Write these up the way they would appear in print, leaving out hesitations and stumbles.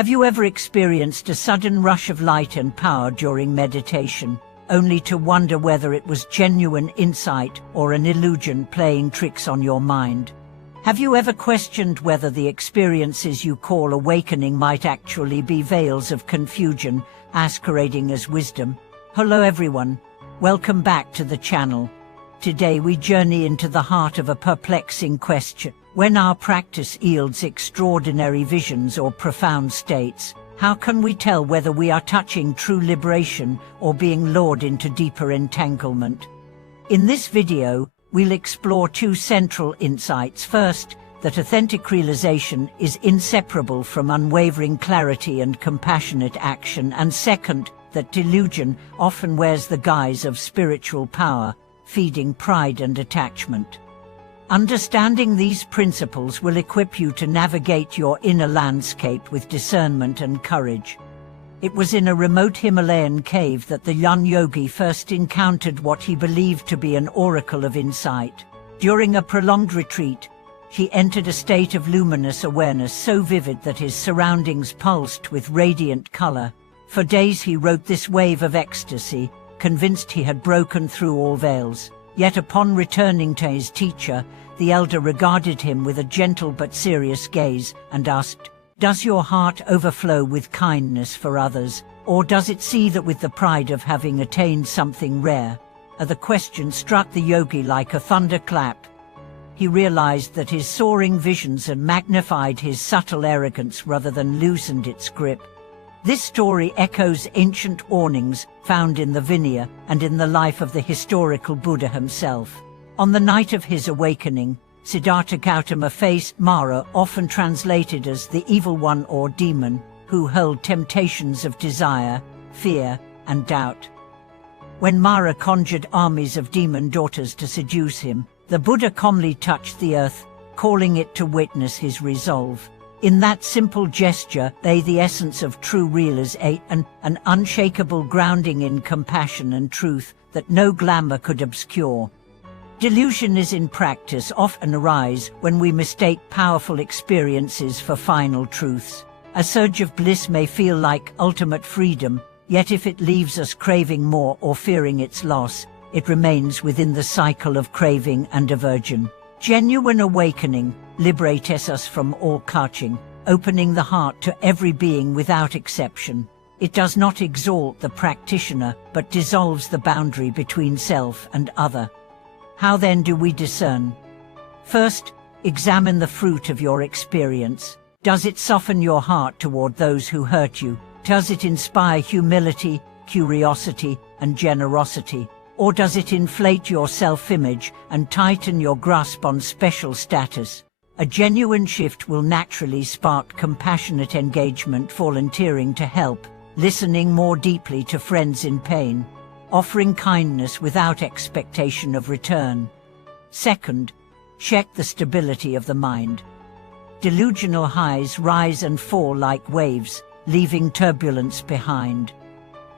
Have you ever experienced a sudden rush of light and power during meditation, only to wonder whether it was genuine insight or an illusion playing tricks on your mind? Have you ever questioned whether the experiences you call awakening might actually be veils of confusion masquerading as wisdom? Hello everyone, welcome back to the channel. Today we journey into the heart of a perplexing question. When our practice yields extraordinary visions or profound states, how can we tell whether we are touching true liberation or being lured into deeper entanglement? In this video, we'll explore two central insights. First, that authentic realization is inseparable from unwavering clarity and compassionate action, and second, that delusion often wears the guise of spiritual power, feeding pride and attachment. Understanding these principles will equip you to navigate your inner landscape with discernment and courage. It was in a remote Himalayan cave that the young yogi first encountered what he believed to be an oracle of insight. During a prolonged retreat, he entered a state of luminous awareness so vivid that his surroundings pulsed with radiant color. For days he rode this wave of ecstasy, convinced he had broken through all veils. Yet upon returning to his teacher, the elder regarded him with a gentle but serious gaze and asked, "Does your heart overflow with kindness for others, or does it seethe with the pride of having attained something rare?" The question struck the yogi like a thunderclap. He realized that his soaring visions had magnified his subtle arrogance rather than loosened its grip. This story echoes ancient warnings found in the Vinaya and in the life of the historical Buddha himself. On the night of his awakening, Siddhartha Gautama faced Mara, often translated as the evil one or demon, who hurled temptations of desire, fear, and doubt. When Mara conjured armies of demon daughters to seduce him, the Buddha calmly touched the earth, calling it to witness his resolve. In that simple gesture lay the essence of true realization, an unshakable grounding in compassion and truth that no glamour could obscure. Delusion is in practice often arise when we mistake powerful experiences for final truths. A surge of bliss may feel like ultimate freedom, yet if it leaves us craving more or fearing its loss, it remains within the cycle of craving and aversion. Genuine awakening liberates us from all clutching, opening the heart to every being without exception. It does not exalt the practitioner, but dissolves the boundary between self and other. How then do we discern? First, examine the fruit of your experience. Does it soften your heart toward those who hurt you? Does it inspire humility, curiosity, and generosity? Or does it inflate your self-image and tighten your grasp on special status? A genuine shift will naturally spark compassionate engagement, volunteering to help, listening more deeply to friends in pain, offering kindness without expectation of return. Second, check the stability of the mind. Delusional highs rise and fall like waves, leaving turbulence behind.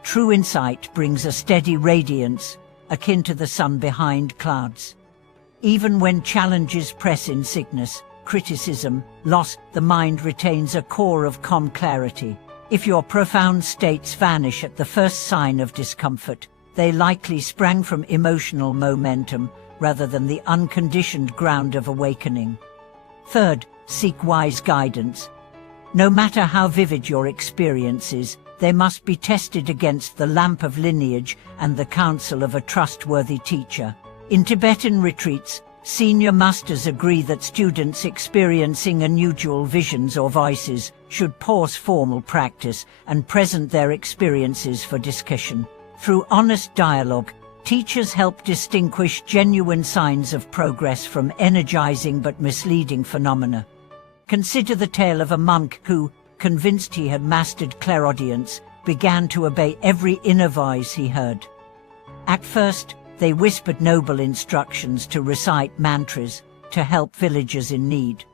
True insight brings a steady radiance, akin to the sun behind clouds. Even when challenges press in sickness, criticism, loss, the mind retains a core of calm clarity. If your profound states vanish at the first sign of discomfort, they likely sprang from emotional momentum rather than the unconditioned ground of awakening. Third, seek wise guidance. No matter how vivid your experiences, they must be tested against the lamp of lineage and the counsel of a trustworthy teacher. In Tibetan retreats, senior masters agree that students experiencing unusual visions or voices should pause formal practice and present their experiences for discussion. Through honest dialogue, teachers help distinguish genuine signs of progress from energizing but misleading phenomena. Consider the tale of a monk who, convinced he had mastered clairaudience, began to obey every inner voice he heard. At first, they whispered noble instructions to recite mantras to help villagers in need.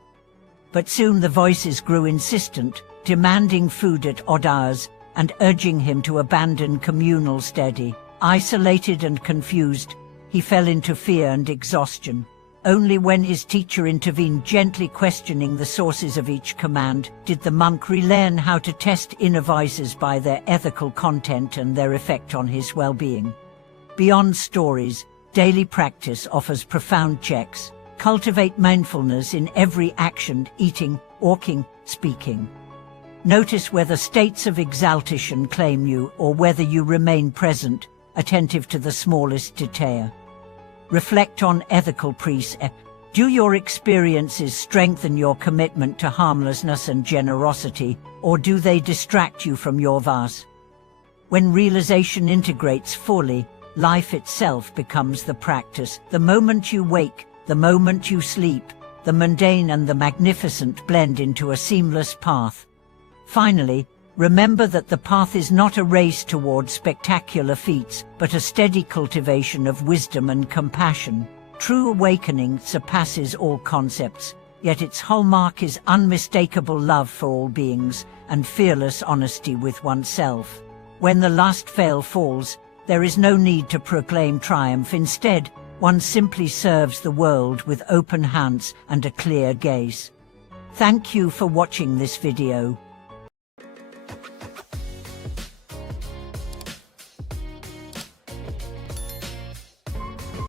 But soon the voices grew insistent, demanding food at odd hours and urging him to abandon communal study. Isolated and confused, he fell into fear and exhaustion. Only when his teacher intervened, gently questioning the sources of each command, did the monk relearn how to test inner voices by their ethical content and their effect on his well-being. Beyond stories, daily practice offers profound checks. Cultivate mindfulness in every action: eating, walking, speaking. Notice whether states of exaltation claim you or whether you remain present, attentive to the smallest detail. Reflect on ethical precepts. Do your experiences strengthen your commitment to harmlessness and generosity, or do they distract you from your vows? When realization integrates fully, life itself becomes the practice. The moment you wake, the moment you sleep, the mundane and the magnificent blend into a seamless path. Finally, remember that the path is not a race toward spectacular feats, but a steady cultivation of wisdom and compassion. True awakening surpasses all concepts, yet its hallmark is unmistakable love for all beings and fearless honesty with oneself. When the last veil falls, there is no need to proclaim triumph. Instead, one simply serves the world with open hands and a clear gaze. Thank you for watching this video.